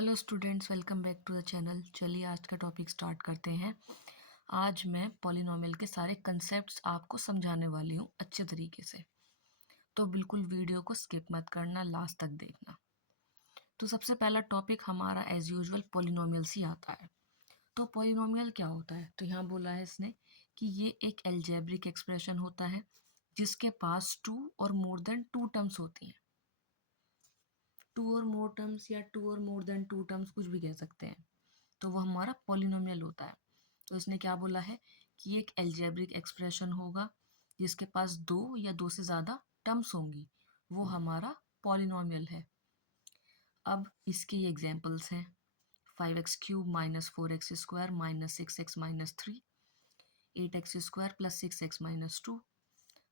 Hello students, welcome back to the channel. चलिए आज का टॉपिक स्टार्ट करते हैं। आज मैं पॉलिनोमियल के सारे कंसेप्ट्स आपको समझाने वाली हूँ अच्छे तरीके से, तो बिल्कुल वीडियो को स्किप मत करना, लास्ट तक देखना। तो सबसे पहला टॉपिक हमारा एज यूजुअल पॉलिनोमियल से आता है। तो पॉलिनोमियल क्या होता है? तो यहाँ बोला है इसने कि ये एक एल्जेब्रिक एक्सप्रेशन होता है जिसके पास टू और मोर देन टू टर्म्स होती हैं। टू और मोर टर्म्स या टू और मोर देन टू टर्म्स कुछ भी कह सकते हैं, तो वो हमारा पॉलिनोमियल होता है। तो इसने क्या बोला है कि एक एल्जेब्रिक एक्सप्रेशन होगा जिसके पास दो या दो से ज़्यादा टर्म्स होंगी, वो हमारा पॉलिनोमियल है। अब इसके ये एग्जांपल्स हैं 5x³ - 4x² - 6x - 3, 8x² + 6x - 2।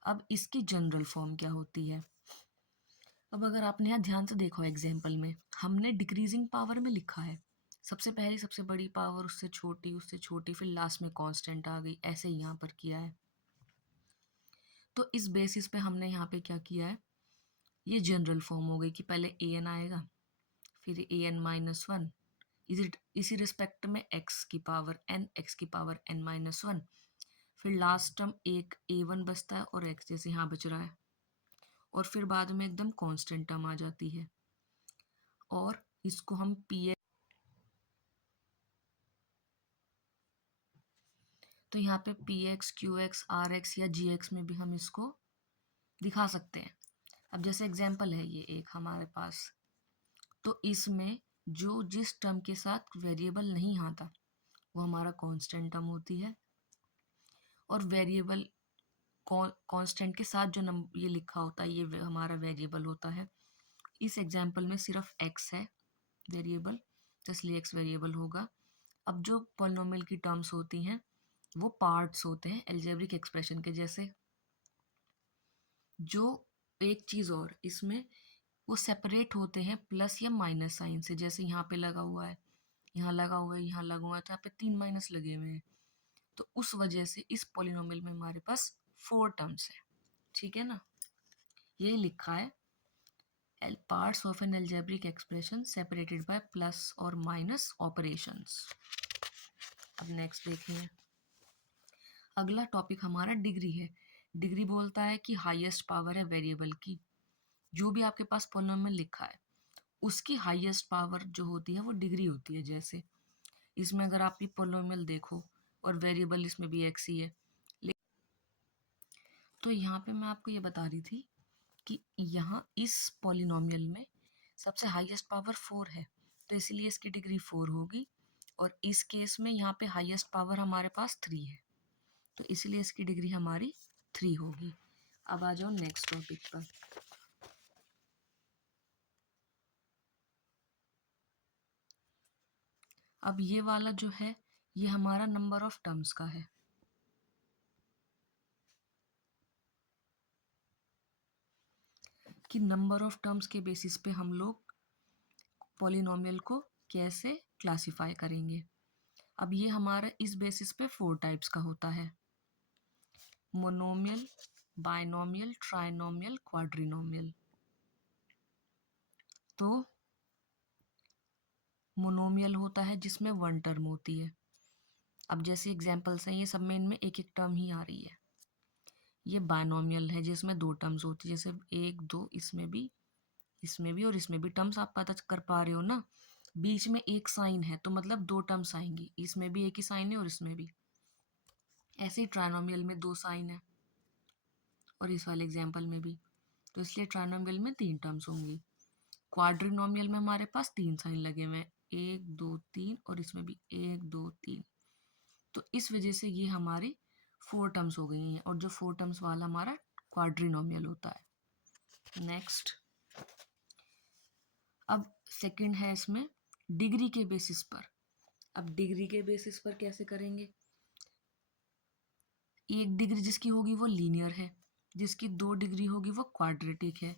अब इसकी जनरल फॉर्म क्या होती है? अब अगर आपने यहाँ ध्यान से देखो एग्जाम्पल में, हमने डिक्रीजिंग पावर में लिखा है। सबसे पहली सबसे बड़ी पावर, उससे छोटी, फिर लास्ट में कांस्टेंट आ गई, ऐसे ही यहाँ पर किया है। तो इस बेसिस पे हमने यहाँ पे क्या किया है, ये जनरल फॉर्म हो गई कि पहले an आएगा, फिर an-1, इसी रिस्पेक्ट में x की पावर n, x की पावर n-1, फिर लास्ट टर्म एक a1 बचता है और x जैसे यहाँ बच रहा है, और फिर बाद में एकदम कांस्टेंट टर्म आ जाती है, और इसको हम p तो यहाँ पे px, qx, rx या gx में भी हम इसको दिखा सकते हैं। अब जैसे एग्जाम्पल है ये एक हमारे पास, तो इसमें जो जिस टर्म के साथ वेरिएबल नहीं आता वो हमारा कांस्टेंट टर्म होती है, और वेरिएबल कांस्टेंट के साथ जो नंबर ये लिखा होता है ये हमारा वेरिएबल होता है। इस एग्जाम्पल में सिर्फ x है वेरिएबल, तो इसलिए x वेरिएबल होगा। अब जो पॉलिनोमियल की टर्म्स होती हैं वो पार्ट्स होते हैं एल्जेब्रिक एक्सप्रेशन के जैसे। जो एक चीज़ और इसमें वो सेपरेट होते हैं प्लस या माइनस साइन से, जैसे यहाँ पे लगा हुआ है, यहाँ लगा हुआ है, यहाँ लगा हुआ है, तो यहाँ पे 3 माइनस लगे हुए हैं। तो उस वजह से इस पॉलिनोमियल में हमारे पास 4 टर्म्स है। ठीक है ना, ये लिखा है parts of an algebraic expression separated by plus और माइनस ऑपरेशंस। अब नेक्स्ट देखिए, अगला टॉपिक हमारा डिग्री है। डिग्री बोलता है कि हाईएस्ट पावर है वेरिएबल की, जो भी आपके पास पॉलिनोमियल लिखा है उसकी हाईएस्ट पावर जो होती है वो डिग्री होती है। जैसे इसमें अगर आप ये पॉलिनोमियल देखो और वेरिएबल इसमें भी x ही है, तो यहाँ पे मैं आपको ये बता रही थी कि यहाँ इस पॉलिनोमियल में सबसे हाईएस्ट पावर 4 है, तो इसलिए इसकी डिग्री 4 होगी, और इस केस में यहाँ पे हाईएस्ट पावर हमारे पास 3 है, तो इसलिए इसकी डिग्री हमारी 3 होगी। अब आ जाओ नेक्स्ट टॉपिक पर। अब ये वाला जो है ये हमारा नंबर ऑफ टर्म्स का है। कि नंबर ऑफ टर्म्स के बेसिस पे हम लोग पॉलिनोमियल को कैसे क्लासिफाई करेंगे। अब ये हमारा इस बेसिस पे 4 टाइप्स का होता है, मोनोमियल, बाइनोमियल, ट्राइनोमियल, क्वाड्रिनोमियल। तो मोनोमियल होता है जिसमें 1 टर्म होती है। अब जैसे एग्जांपल्स हैं, ये सब में इनमें एक एक टर्म ही आ रही है। ये बाइनोमियल है जिसमें 2 टर्म्स होती है, जैसे 1 2, इसमें भी और इसमें भी टर्म्स आप पता कर पा रहे हो ना। बीच में एक साइन है तो मतलब 2 टर्म्स आएंगी, इसमें भी एक ही साइन है और इसमें भी। ऐसे ही ट्राइनोमियल में 2 साइन है और इस वाले एग्जाम्पल में भी, तो इसलिए ट्राइनोमियल में 3 टर्म्स होंगी। क्वाड्रिनोमियल में हमारे पास 3 साइन लगे हुए हैं, 1 2 3, और इसमें भी 1 2 3। तो इस वजह से ये हमारी 4 टर्म्स हो गई हैं, और जो 4 टर्म्स वाला हमारा क्वाड्रिनोमियल होता है। नेक्स्ट, अब सेकंड है इसमें डिग्री के बेसिस पर। अब डिग्री के बेसिस पर कैसे करेंगे? एक डिग्री जिसकी होगी वो लीनियर है, जिसकी 2 डिग्री होगी वो क्वाड्रेटिक है,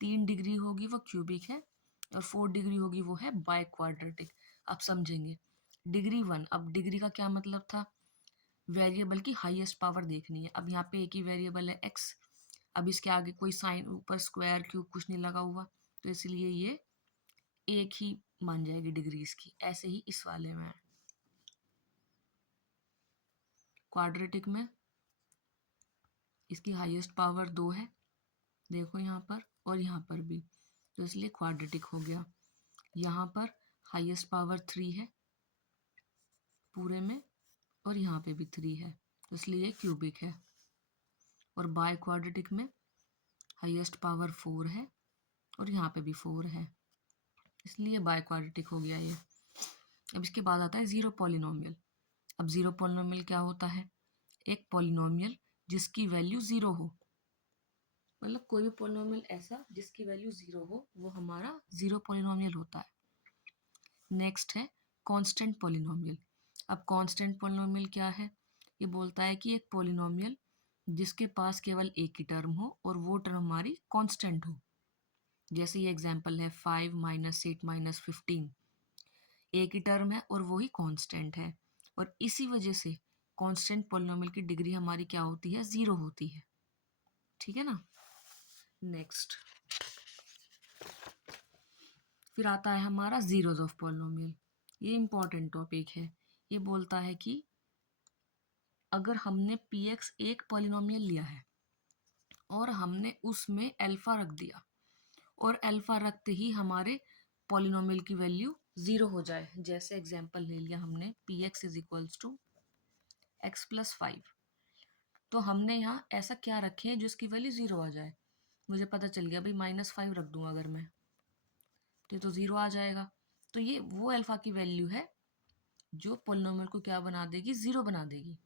3 डिग्री होगी वो क्यूबिक है, और 4 डिग्री होगी वो है बाय क्वाड्रेटिक। आप समझेंगे डिग्री 1। अब डिग्री का क्या मतलब था? वेरिएबल की हाईएस्ट पावर देखनी है। अब यहाँ पे एक ही वेरिएबल है x, अब इसके आगे कोई साइन, ऊपर स्क्वायर क्यूब कुछ नहीं लगा हुआ, तो इसलिए ये एक ही मान जाएगी डिग्रीज की। ऐसे ही इस वाले में क्वाड्रेटिक में इसकी हाईएस्ट पावर 2 है, देखो यहाँ पर और यहाँ पर भी, तो इसलिए क्वाड्रेटिक हो गया। यहाँ पर हाईएस्ट पावर 3 है पूरे में और यहाँ पे भी 3 है, तो इसलिए क्यूबिक है। और बाय क्वाड्रेटिक में हाईएस्ट पावर 4 है और यहाँ पे भी 4 है, इसलिए बाय क्वाड्रेटिक हो गया ये। अब इसके बाद आता है ज़ीरो पॉलिनोमियल। अब ज़ीरो पॉलिनोमियल क्या होता है? एक पॉलिनोमियल जिसकी वैल्यू 0 हो, मतलब कोई भी पॉलिनोमियल ऐसा जिसकी वैल्यू 0 हो, वो हमारा ज़ीरो पॉलिनोमियल होता है। नेक्स्ट है कांस्टेंट पॉलिनोमियल। अब कांस्टेंट पॉलिनोमियल क्या है? ये बोलता है कि एक पॉलिनोमियल जिसके पास केवल एक ही टर्म हो और वो टर्म हमारी कांस्टेंट हो। जैसे ये एग्जांपल है 5 - 8 - 15, एक ही टर्म है और वो ही कांस्टेंट है, और इसी वजह से कांस्टेंट पॉलिनोमियल की डिग्री हमारी क्या होती है? 0 होती है। ठीक है ना। नेक्स्ट फिर आता है हमारा जीरोज ऑफ पॉलिनोमियल। ये इंपॉर्टेंट टॉपिक है। ये बोलता है कि अगर हमने px एक पॉलिनोमियल लिया है और हमने उसमें अल्फा रख दिया, और अल्फा रखते ही हमारे पॉलिनोमियल की वैल्यू 0 हो जाए, जैसे एग्जांपल ले लिया हमने px is equals to x + 5, तो हमने यहाँ ऐसा क्या रखे हैं जिसकी वैल्यू 0 आ जाए। मुझे पता चल गया भाई -5 रख दूँ अगर मैं, तो 0 आ जाएगा। तो ये वो अल्फा की वैल्यू है जो पॉलिनोमियल को क्या बना देगी? 0 बना देगी।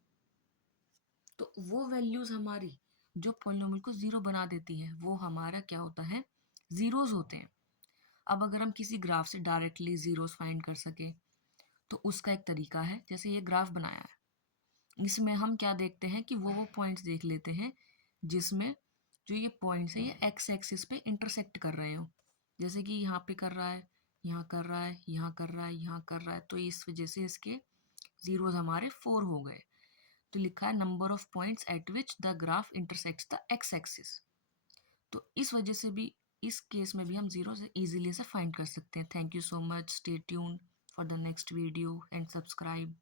तो वो वैल्यूज हमारी जो पॉलिनोमियल को 0 बना देती है वो हमारा क्या होता है? जीरोज होते हैं। अब अगर हम किसी ग्राफ से डायरेक्टली जीरोस फाइंड कर सके तो उसका एक तरीका है, जैसे ये ग्राफ बनाया है, इसमें हम क्या देखते हैं कि वो पॉइंट्स देख लेते हैं जिसमें जो ये पॉइंट्स हैं ये एक्स एक्सिस पे इंटरसेक्ट कर रहे हो। जैसे कि यहाँ पे कर रहा है, यहाँ कर रहा है, यहाँ कर रहा है, यहाँ कर रहा है, तो इस वजह से इसके जीरोज हमारे 4 हो गए। तो लिखा है number of points at which the graph intersects the x axis. तो इस वजह से भी इस केस में भी हम जीरो से इजीली से फाइंड कर सकते हैं। Thank you so much, stay tuned for the next video and subscribe.